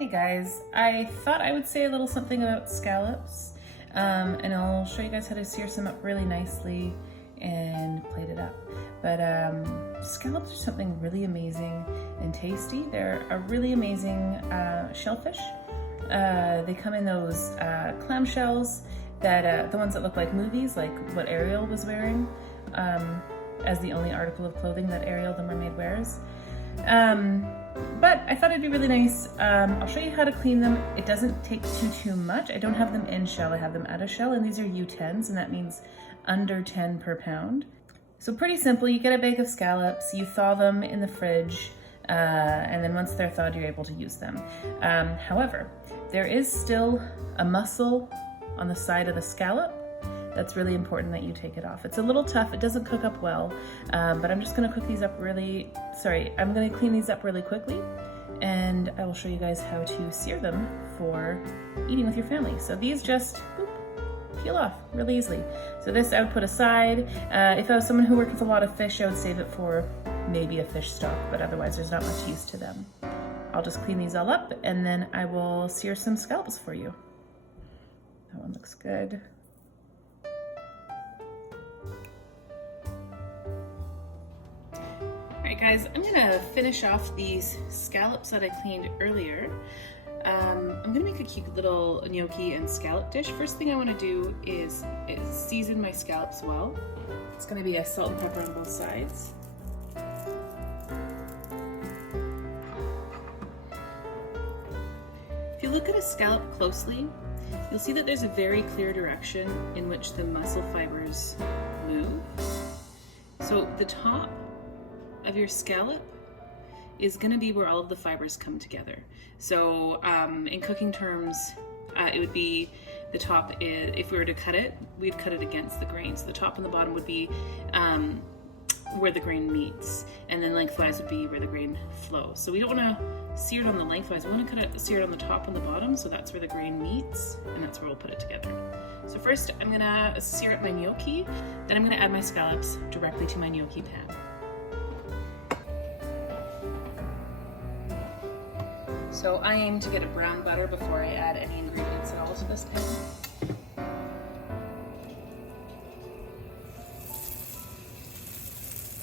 Hey guys, I thought I would say a little something about scallops, and I'll show you guys how to sear some up really nicely and plate it up. But scallops are something really amazing and tasty. They're a really amazing shellfish. They come in those clam shells that the ones that look like movies, like what Ariel was wearing as the only article of clothing that Ariel the mermaid wears. But I thought it'd be really nice. I'll show you how to clean them. It doesn't take too much. I don't have them in shell, I have them out of shell, and these are U10s, and that means under 10 per pound. So pretty simple. You get a bag of scallops, you thaw them in the fridge, and then once they're thawed, you're able to use them. However, there is still a muscle on the side of the scallop. That's really important that you take it off. It's a little tough, it doesn't cook up well, but I'm just gonna clean these up really quickly, and I will show you guys how to sear them for eating with your family. So these just peel off really easily. So this I would put aside. If I was someone who worked with a lot of fish, I would save it for maybe a fish stock, but otherwise there's not much use to them. I'll just clean these all up, and then I will sear some scallops for you. That one looks good. Alright guys, I'm gonna finish off these scallops that I cleaned earlier. I'm gonna make a cute little gnocchi and scallop dish. First thing I wanna do is season my scallops well. It's gonna be a salt and pepper on both sides. If you look at a scallop closely, you'll see that there's a very clear direction in which the muscle fibers move. So the top of your scallop is going to be where all of the fibers come together. So in cooking terms, it would be the top if we were to cut it, we'd cut it against the grain. So the top and the bottom would be where the grain meets, and then lengthwise would be where the grain flows. So we don't want to sear it on the lengthwise, we want to sear it on the top and the bottom, so that's where the grain meets, and that's where we'll put it together. So first I'm going to sear up my gnocchi, then I'm going to add my scallops directly to my gnocchi pan. So I aim to get a brown butter before I add any ingredients at all to this pan.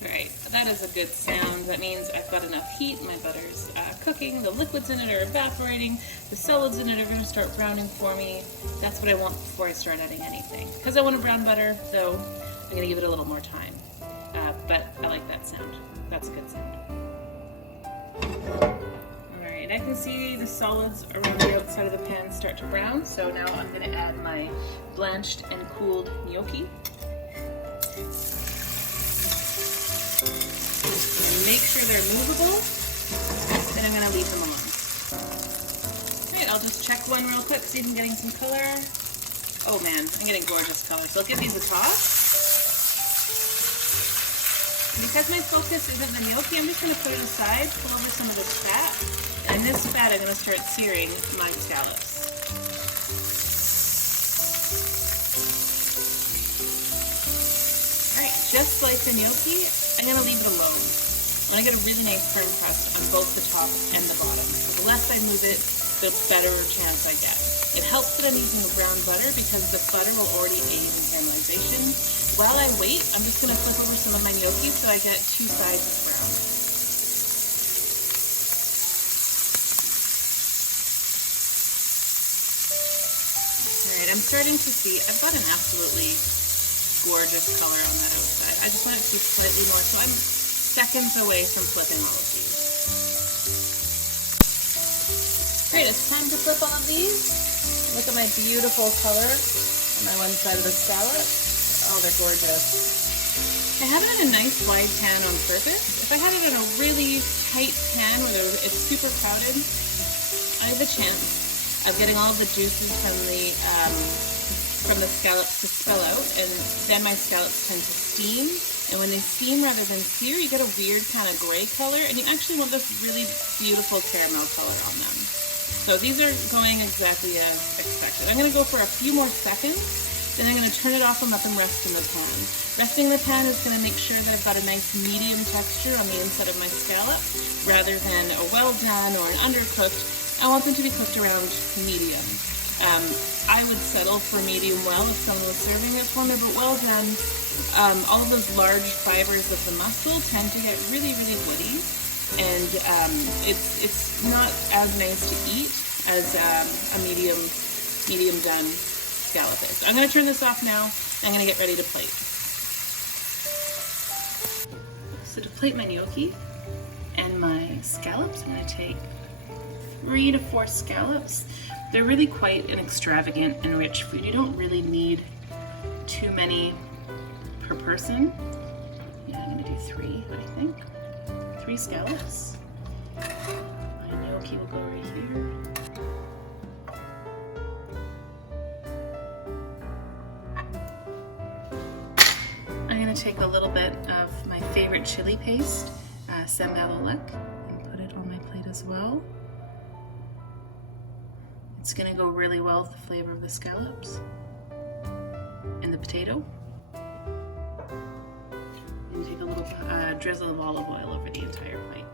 Alright, that is a good sound. That means I've got enough heat, my butter's cooking, the liquids in it are evaporating, the solids in it are going to start browning for me. That's what I want before I start adding anything. Because I want a brown butter, though, I'm going to give it a little more time. But I like that sound. That's a good sound. I can see the solids around the outside of the pan start to brown, so now I'm going to add my blanched and cooled gnocchi. And make sure they're movable, then I'm going to leave them alone. Alright, I'll just check one real quick, see if I'm getting some color. Oh man, I'm getting gorgeous color, so I'll give these a toss. Because my focus isn't the gnocchi, I'm just going to put it aside, pull over some of this fat, and in this fat I'm going to start searing my scallops. Alright, just like the gnocchi, I'm going to leave it alone. I want to get a really nice firm crust on both the top and the bottom. So the less I move it, the better chance I get. It helps that I'm using a brown butter because the butter will already aid in caramelization. While I wait, I'm just going to flip over some of my gnocchi so I get two sides brown. Alright, I'm starting to see, I've got an absolutely gorgeous color on that outside. I just want it to be slightly more, so I'm seconds away from flipping all of these. Great, it's time to flip all of these. Look at my beautiful color on my one side of the scallop. Oh, they're gorgeous. I have it in a nice wide pan on purpose. If I had it in a really tight pan where it's super crowded, I have a chance of getting all of the juices from the scallops to spill out, and then my scallops tend to steam. And when they steam rather than sear, you get a weird kind of gray color, and you actually want this really beautiful caramel color on them. So these are going exactly as expected. I'm going to go for a few more seconds. Then I'm going to turn it off and let them rest in the pan. Resting in the pan is going to make sure that I've got a nice medium texture on the inside of my scallop, rather than a well done or an undercooked I want them to be cooked around medium. I would settle for medium well if someone was serving it for me, but well done. All of those large fibers of the mussel tend to get really, really woody, and it's not as nice to eat as a medium done scallop is. I'm going to turn this off now. I'm going to get ready to plate. So to plate my gnocchi and my scallops, I'm going to take 3 to 4 scallops. They're really quite an extravagant and rich food. You don't really need too many per person. Yeah, I'm going to do 3, I think. 3 scallops. My gnocchi will go right here. I'm going to take a little bit of my favorite chili paste, Scallops, and put it on my plate as well. It's going to go really well with the flavor of the scallops and the potato. And take a little drizzle of olive oil over the entire plate.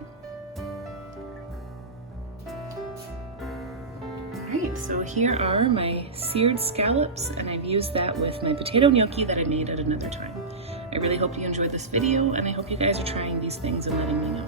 Alright, so here are my seared scallops, and I've used that with my potato gnocchi that I made at another time. I really hope you enjoyed this video, and I hope you guys are trying these things and letting me know.